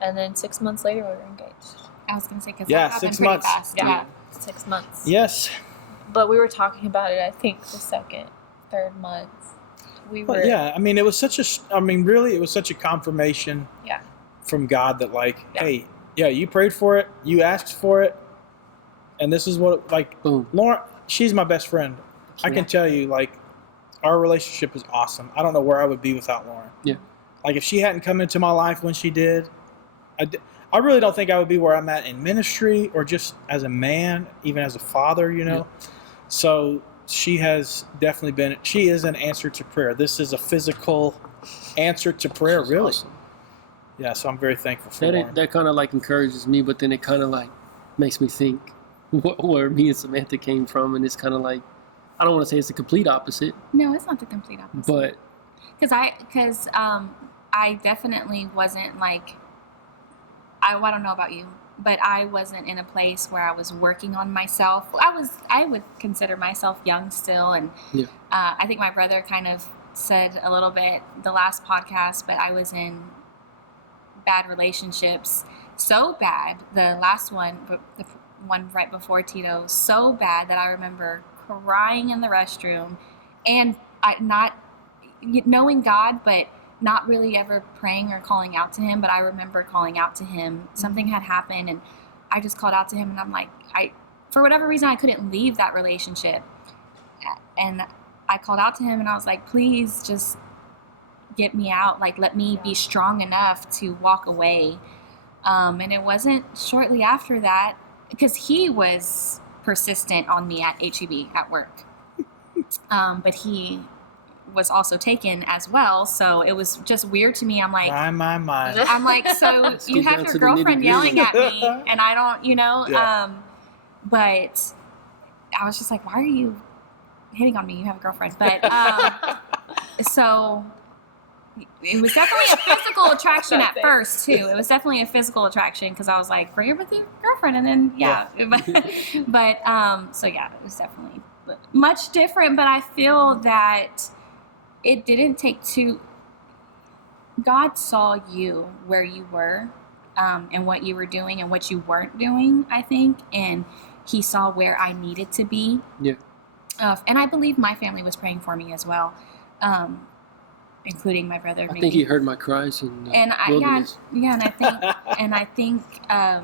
And then 6 months later, we were engaged. I was going to say, because Yeah, that happened 6 pretty months. fast. Yeah, 6 months. Yes. But we were talking about it, I think, the third month. We were. Yeah, I mean, it was such a confirmation from God that, hey, you prayed for it, you asked for it, and this is what, boom. Lauren, she's my best friend. I can tell you, our relationship is awesome. I don't know where I would be without Lauren. Yeah. If she hadn't come into my life when she did, I really don't think I would be where I'm at in ministry or just as a man, even as a father, Yeah. So she has definitely she is an answer to prayer. This is a physical answer to prayer, really. Awesome. Yeah, so I'm very thankful for Lauren. That kind of encourages me, but then it kind of makes me think where me and Samantha came from, and it's kind of I don't want to say it's the complete opposite. No, it's not the complete opposite. But because I definitely wasn't I don't know about you, but I wasn't in a place where I was working on myself. I would consider myself young still, and I think my brother kind of said a little bit the last podcast, but I was in bad relationships, so bad. The last one, the one right before Tito, so bad that I remember crying in the restroom, and not knowing God, but not really ever praying or calling out to him. But I remember calling out to him. Something had happened, and I just called out to him, and I'm like, for whatever reason, I couldn't leave that relationship, and I called out to him, and I was like, please just get me out. Let me be strong enough to walk away. And it wasn't shortly after that, because he was persistent on me at HEB at work. But he was also taken as well. So it was just weird to me. I'm like, my. I'm like, so you get have down your to the girlfriend nitty-gritty. yelling at me, and I don't, Yeah. but I was just like, why are you hitting on me? You have a girlfriend. But so it was definitely a physical attraction at first too. It was definitely a physical attraction because I was like, bring her with your girlfriend, and then but so yeah, it was definitely much different. But I feel that it didn't take too. God saw you where you were, and what you were doing and what you weren't doing, I think, and He saw where I needed to be. Yeah. And I believe my family was praying for me as well, including my brother. I think He heard my cries in the wilderness. And I think, I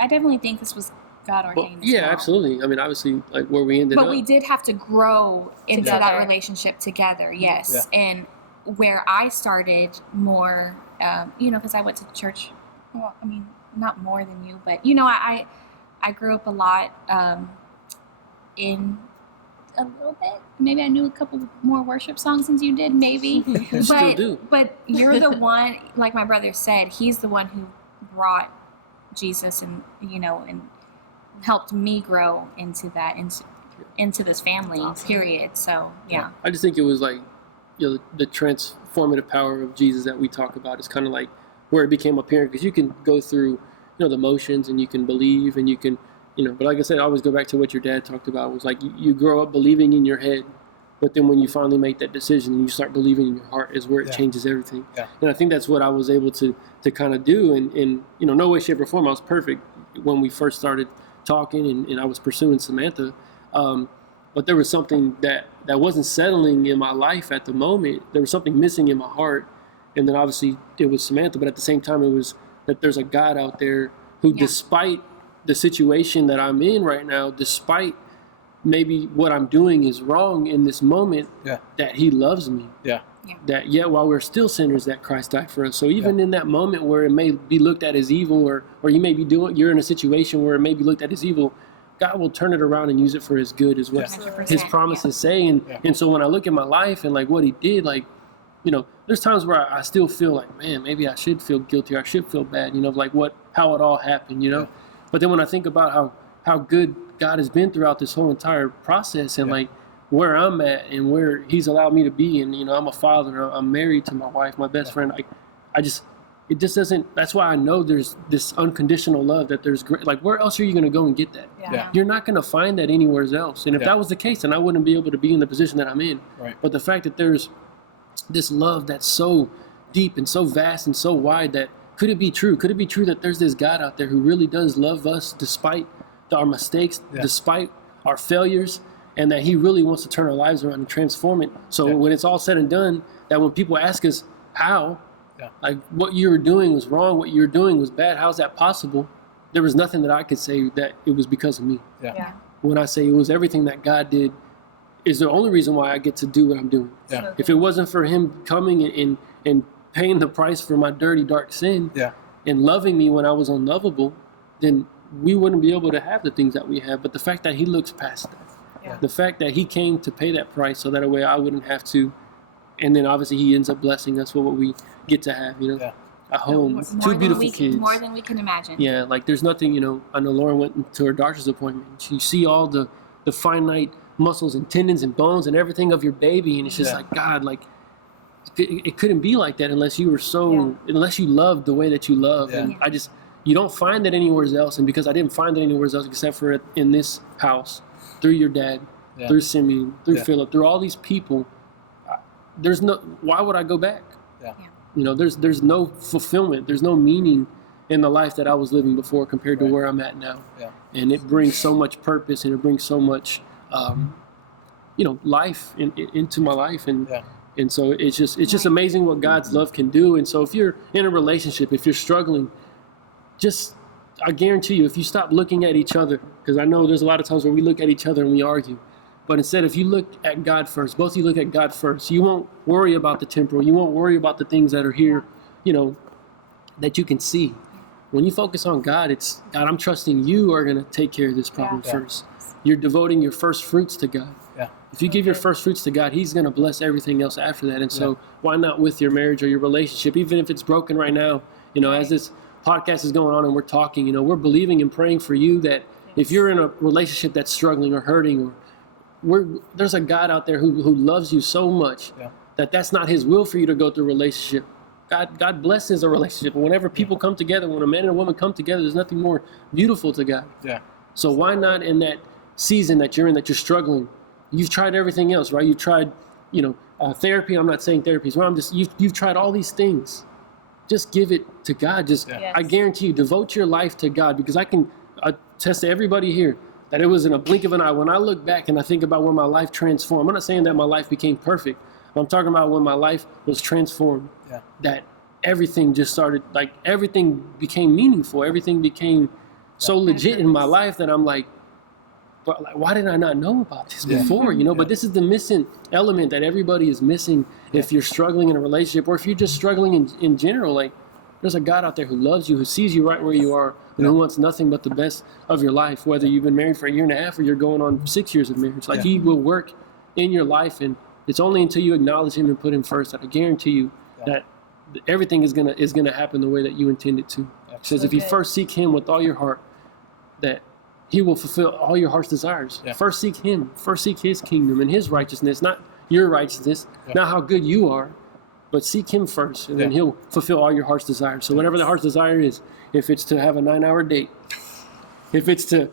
definitely think this was God ordained. Well, yeah, as well. absolutely. I mean, obviously, like where we ended But up. we did have to grow into that Together. relationship together. Yes, and where I started more, because I went to church. Well, I mean, not more than you, but I grew up a lot in a little bit. Maybe I knew a couple more worship songs than you did. Maybe, You still do. But you're the one, like my brother said, he's the one who brought Jesus and helped me grow into that, into this family. Awesome. Period. So yeah. I just think it was like, the transformative power of Jesus that we talk about is kind of like where it became apparent, because you can go through, the motions, and you can believe, and you can, but like I said, I always go back to what your dad talked about, was like you grow up believing in your head, but then when you finally make that decision and you start believing in your heart is where it changes everything. Yeah. And I think that's what I was able to kind of do, and no way, shape, or form I was perfect when we first started talking, and I was pursuing Samantha, but there was something that wasn't settling in my life at the moment. There was something missing in my heart, and then obviously it was Samantha, but at the same time it was that there's a God out there who, despite the situation that I'm in right now, despite maybe what I'm doing is wrong in this moment, that He loves me. Yeah. That yet while we're still sinners, that Christ died for us. So even in that moment where it may be looked at as evil, or you may be you're in a situation where it may be looked at as evil, God will turn it around and use it for His good, is what 100%, His promises say. And so when I look at my life and like what He did, like, there's times where I still feel like, man, maybe I should feel guilty, or I should feel bad, like how it all happened, But then when I think about how good God has been throughout this whole entire process, and like where I'm at and where He's allowed me to be, and I'm a father, I'm married to my wife, my best friend, it just doesn't. That's why I know there's this unconditional love, that there's like, where else are you going to go and get that? Yeah. You're not going to find that anywhere else. And if that was the case, then I wouldn't be able to be in the position that I'm in. Right. But the fact that there's this love that's so deep and so vast and so wide, that could it be true? Could it be true that there's this God out there who really does love us despite our mistakes, despite our failures, and that He really wants to turn our lives around and transform it? So when it's all said and done, that when people ask us how, like what you were doing was wrong, what you were doing was bad, how's that possible? There was nothing that I could say that it was because of me. Yeah. When I say it was everything that God did, is the only reason why I get to do what I'm doing. Yeah. If it wasn't for Him coming and paying the price for my dirty, dark sin, and loving me when I was unlovable, then we wouldn't be able to have the things that we have. But the fact that He looks past that, the fact that He came to pay that price so that way I wouldn't have to, and then obviously He ends up blessing us with what we get to have, a home, two beautiful kids. More than we can imagine. Yeah, like there's nothing, I know Lauren went to her doctor's appointment. You see all the finite muscles and tendons and bones and everything of your baby, and it's just like, God, like it couldn't be like that unless you were unless you loved the way that you love. And you don't find that anywhere else. And because I didn't find it anywhere else except for in this house, through your dad, through Simeon, through Philip, through all these people, why would I go back? There's no fulfillment, there's no meaning in the life that I was living before compared to where I'm at now. And it brings so much purpose, and it brings so much life into my life, and so it's just amazing what God's love can do. And so if you're in a relationship, if you're struggling, I guarantee you, if you stop looking at each other, because I know there's a lot of times where we look at each other and we argue, but instead, if you look at God first, both of you look at God first, you won't worry about the temporal, you won't worry about the things that are here, that you can see. When you focus on God, it's, God, I'm trusting You are going to take care of this problem first. You're devoting your first fruits to God. If you give your first fruits to God, He's going to bless everything else after that. And so why not with your marriage or your relationship, even if it's broken right now, as this podcast is going on and we're talking, we're believing and praying for you that if you're in a relationship that's struggling or hurting, there's a God out there who loves you so much that's not His will for you to go through a relationship. God blesses a relationship. Whenever people come together, when a man and a woman come together, there's nothing more beautiful to God. Yeah. So why not in that season that you're in, that you're struggling? You've tried everything else, right? You've tried, therapy. I'm not saying therapy is wrong. You've tried all these things. Just give it to God. I guarantee you, devote your life to God, because I attest to everybody here that it was in a blink of an eye. When I look back and I think about when my life transformed, I'm not saying that my life became perfect. I'm talking about when my life was transformed, that everything just started, like everything became meaningful. Everything became so legit in my life that I'm like, but like, why did I not know about this before? But this is the missing element that everybody is missing if you're struggling in a relationship, or if you're just struggling in general. Like, there's a God out there who loves you, who sees you right where you are, and who wants nothing but the best of your life, whether you've been married for 1.5 years or you're going on 6 years of marriage. Like, He will work in your life, and it's only until you acknowledge Him and put Him first that I guarantee you that everything is gonna happen the way that you intend it to. It says, if you first seek Him with all your heart, that He will fulfill all your heart's desires. First seek Him. First seek His kingdom and His righteousness, not your righteousness, not how good you are, but seek Him first, and then He'll fulfill all your heart's desires. So whatever the heart's desire is, if it's to have a 9-hour date, if it's to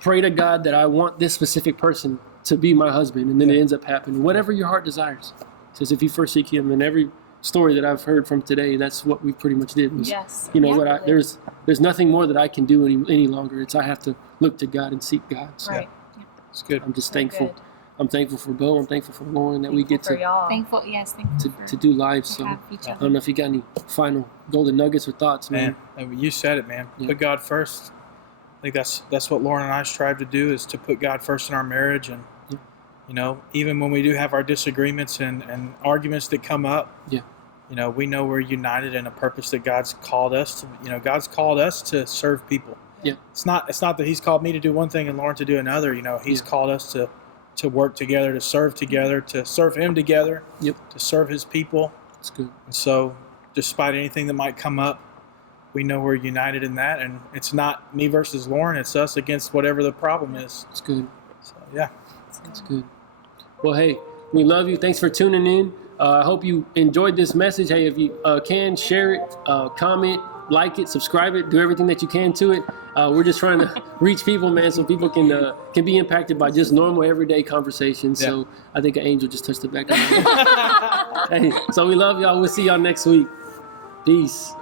pray to God that I want this specific person to be my husband, and then it ends up happening, whatever your heart desires. It says, if you first seek Him, and every story that I've heard from today, that's what we pretty much did. Was, there's nothing more that I can do any longer. I have to look to God and seek God. So it's good. I'm just thankful. Good. I'm thankful for Bo. I'm thankful for Lauren that we get to to do live. So I don't know if you got any final golden nuggets or thoughts, man. You said it, man. Put God first. I think that's what Lauren and I strive to do, is to put God first in our marriage. And even when we do have our disagreements and arguments that come up, we know we're united in a purpose that God's called us to. God's called us to serve people. Yeah. It's not that He's called me to do one thing and Lauren to do another. He's called us to work together, to serve Him together, to serve His people. That's good. And so, despite anything that might come up, we know we're united in that, and it's not me versus Lauren; it's us against whatever the problem is. It's good. So that's good. Well, hey, we love you. Thanks for tuning in. I hope you enjoyed this message. Hey, if you can, share it, comment, like it, subscribe it, do everything that you can to it. We're just trying to reach people, man, so people can be impacted by just normal, everyday conversations. So I think an angel just touched the back of my head. Hey, so we love y'all. We'll see y'all next week. Peace.